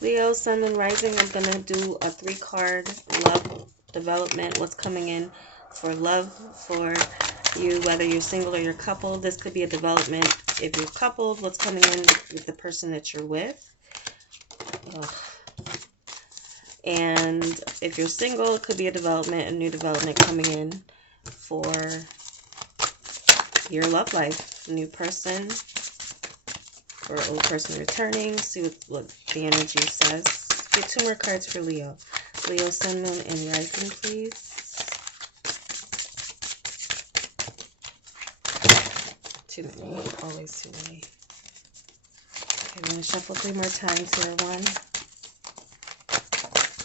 Leo, Sun, and Rising, I'm going to do a 3-card love development. What's coming in for love for you, whether you're single or you're coupled. This could be a development if you're coupled. What's coming in with the person that you're with. Ugh. And if you're single, it could be a development, a new development coming in for your love life. New person or old person returning. See what the energy says. Get 2 more cards for Leo. Leo, Sun, Moon, and Rising, please. Too many. Always too many. Okay, I'm going to shuffle 3 more times here. 1,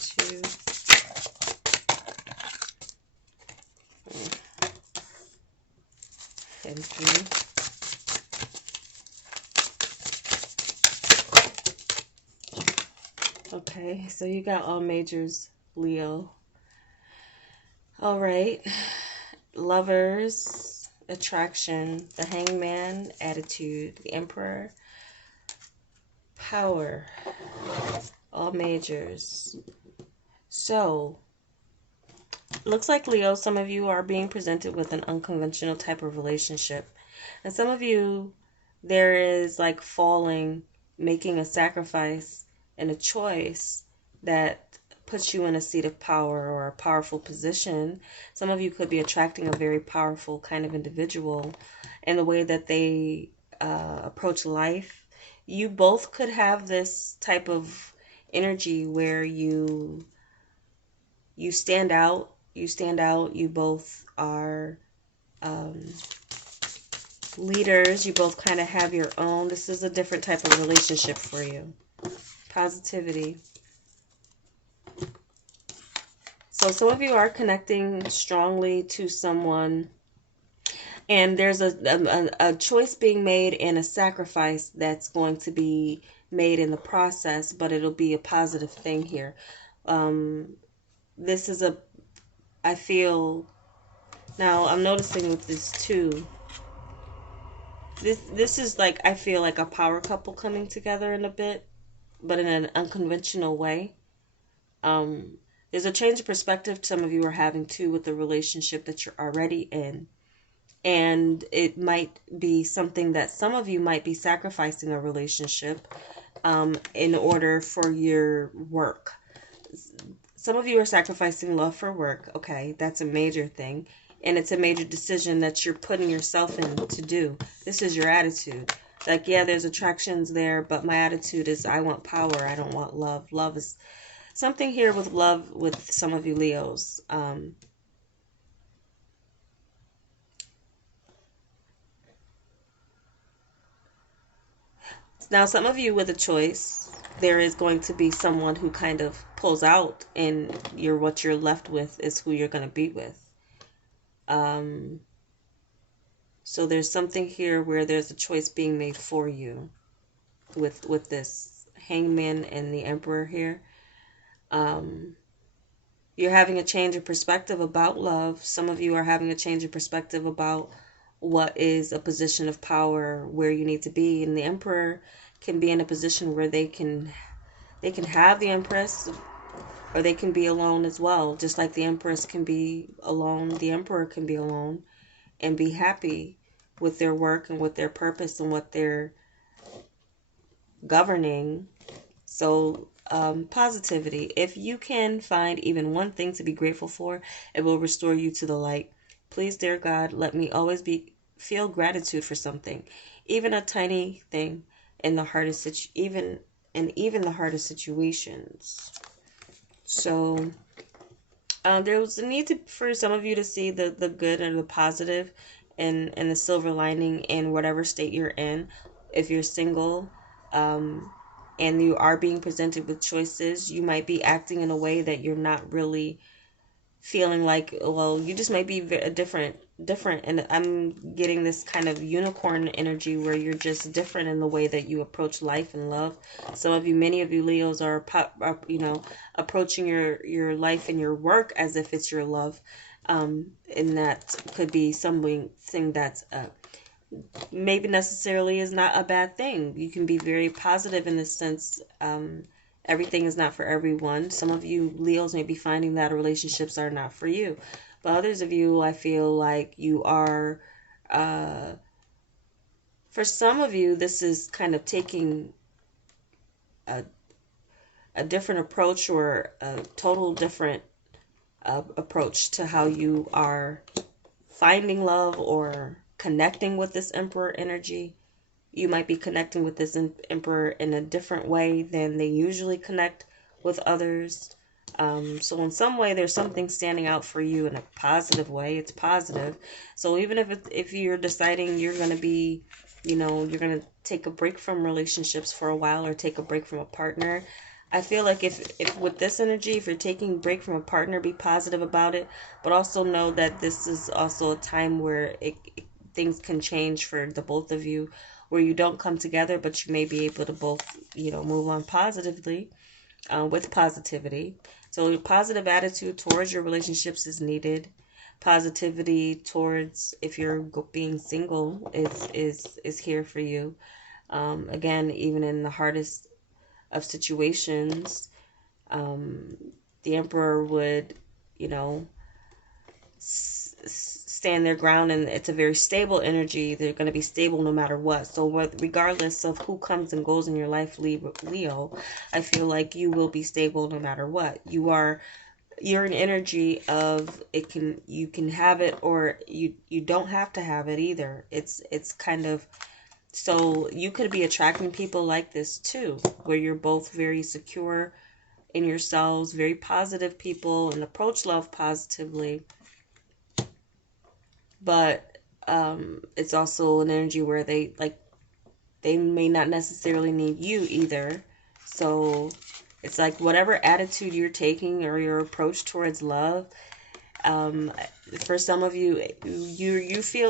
2, and 3. Okay, so you got all majors, Leo. All right. Lovers, attraction, the Hangman, attitude, the Emperor, power, all majors. So, looks like, Leo, some of you are being presented with an unconventional type of relationship. And some of you, there is like falling, making a sacrifice and a choice that puts you in a seat of power or a powerful position. Some of you could be attracting a very powerful kind of individual in the way that they approach life. You both could have this type of energy where you stand out. You both are leaders. You both kind of have your own. This is a different type of relationship for you. Positivity. So some of you are connecting strongly to someone, and there's a choice being made and a sacrifice that's going to be made in the process, but it'll be a positive thing here. This is I feel, now I'm noticing with this too, this is like, I feel like a power couple coming together in a bit, but in an unconventional way. There's a change of perspective some of you are having too with the relationship that you're already in. And it might be something that some of you might be sacrificing a relationship in order for your work. Some of you are sacrificing love for work. Okay, that's a major thing. And it's a major decision that you're putting yourself in to do. This is your attitude. Like, yeah, there's attractions there, but my attitude is I want power. I don't want love. Love is something here with love with some of you Leos. Now, some of you with a choice, there is going to be someone who kind of pulls out, and what you're left with is who you're going to be with. So there's something here where there's a choice being made for you with this Hangman and the Emperor here. You're having a change of perspective about love. Some of you are having a change of perspective about what is a position of power, where you need to be. And the Emperor can be in a position where they can have the Empress, or they can be alone as well. Just like the Empress can be alone, the Emperor can be alone and be happy with their work and with their purpose and what they're governing. So positivity. If you can find even one thing to be grateful for, it will restore you to the light. Please, dear God, let me always feel gratitude for something, even a tiny thing, in the hardest even the hardest situations. So there was a need for some of you to see the good and the positive and the silver lining in whatever state you're in. If you're single, and you are being presented with choices, you might be acting in a way that you're not really feeling like, well, you just might be different. And I'm getting this kind of unicorn energy where you're just different in the way that you approach life and love. Some of you, many of you Leos are approaching your life and your work as if it's your love. And that could be something that's maybe necessarily is not a bad thing. You can be very positive in the sense Everything is not for everyone. Some of you Leos may be finding that relationships are not for you. But others of you, I feel like you are, for some of you, this is kind of taking a, a different approach, or a total different approach to how you are finding love or connecting with this Emperor energy. You might be connecting with this Emperor in a different way than they usually connect with others. So in some way, there's something standing out for you in a positive way. It's positive. So even if you're deciding you're going to be, you're going to take a break from relationships for a while, or take a break from a partner, I feel like if with this energy, if you're taking a break from a partner, be positive about it, but also know that this is also a time where things can change for the both of you, where you don't come together, but you may be able to both, move on positively, with positivity. So a positive attitude towards your relationships is needed. Positivity towards, if you're being single, is here for you. Again, even in the hardest of situations, the Emperor would, you know, stand their ground, and it's a very stable energy. They're going to be stable no matter what. So regardless of who comes and goes in your life, Leo, I feel like you will be stable no matter what. You're an energy of, you can have it, or you don't have to have it either. It's kind of, so you could be attracting people like this too, where you're both very secure in yourselves, very positive people, and approach love positively. But it's also an energy where they may not necessarily need you either. So it's like whatever attitude you're taking, or your approach towards love, for some of you,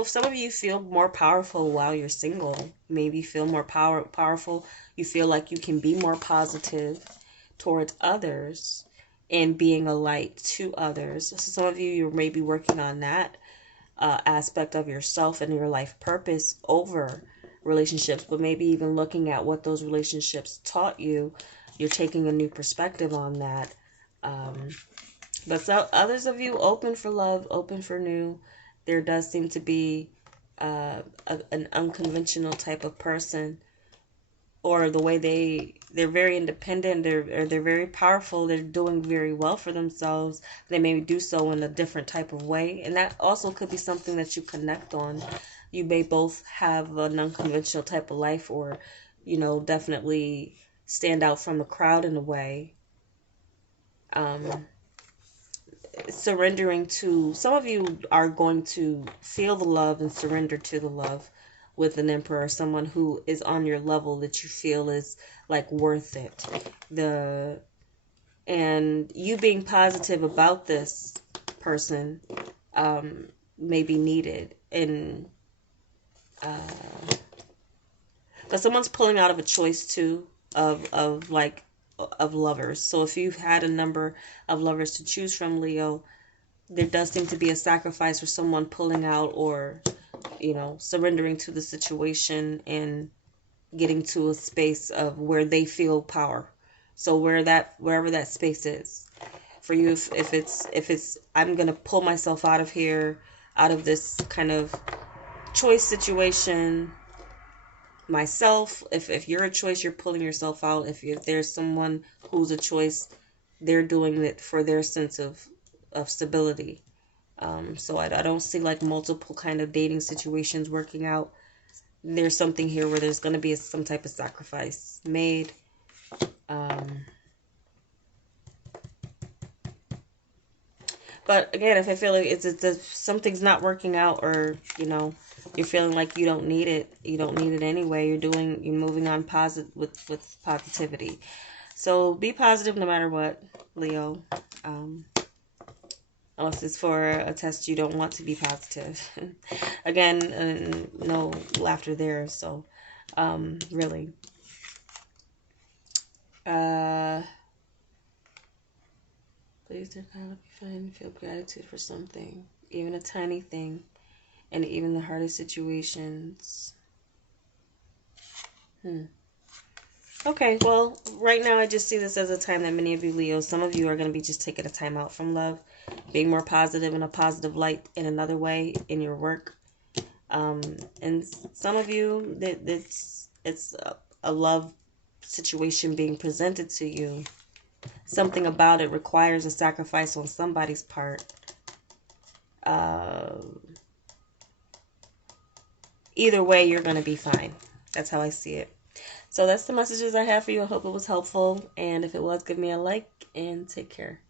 some of you feel more powerful while you're single. Maybe feel more powerful. You feel like you can be more positive towards others and being a light to others. So some of you may be working on that aspect of yourself and your life purpose over relationships, but maybe even looking at what those relationships taught you. You're taking a new perspective on that. But so others of you, open for love, open for new. There does seem to be an unconventional type of person, or the way they're very independent, they're very powerful, they're doing very well for themselves. They may do so in a different type of way, and that also could be something that you connect on. You may both have an unconventional type of life, or definitely stand out from the crowd in a way. Surrendering to, some of you are going to feel the love and surrender to the love with an Emperor, someone who is on your level, that you feel is like worth it. And you being positive about this person may be needed. And but someone's pulling out of a choice too, of lovers. So if you've had a number of lovers to choose from, Leo, there does seem to be a sacrifice for someone pulling out, or surrendering to the situation and getting to a space of where they feel power. So wherever that space is for you, if it's I'm gonna pull myself out of here, out of this kind of choice situation myself. If you're a choice, you're pulling yourself out. If there's someone who's a choice, they're doing it for their sense of stability. So I don't see like multiple kind of dating situations working out. There's something here where there's going to be some type of sacrifice made. But again, if I feel like it's something's not working out, or you're feeling like you don't need it anyway. You're moving on with positivity. So be positive no matter what, Leo. Unless it's for a test you don't want to be positive. Again, no laughter there. So, really. Please, dear God, let me find and feel gratitude for something, even a tiny thing, and even the hardest situations. Okay, well, right now I just see this as a time that many of you Leos, some of you are going to be just taking a time out from love, being more positive in a positive light in another way in your work. And some of you, that it's a love situation being presented to you. Something about it requires a sacrifice on somebody's part. Uh, Either way, you're going to be fine. That's how I see it. So that's the messages I have for you. I hope it was helpful. And if it was, give me a like and take care.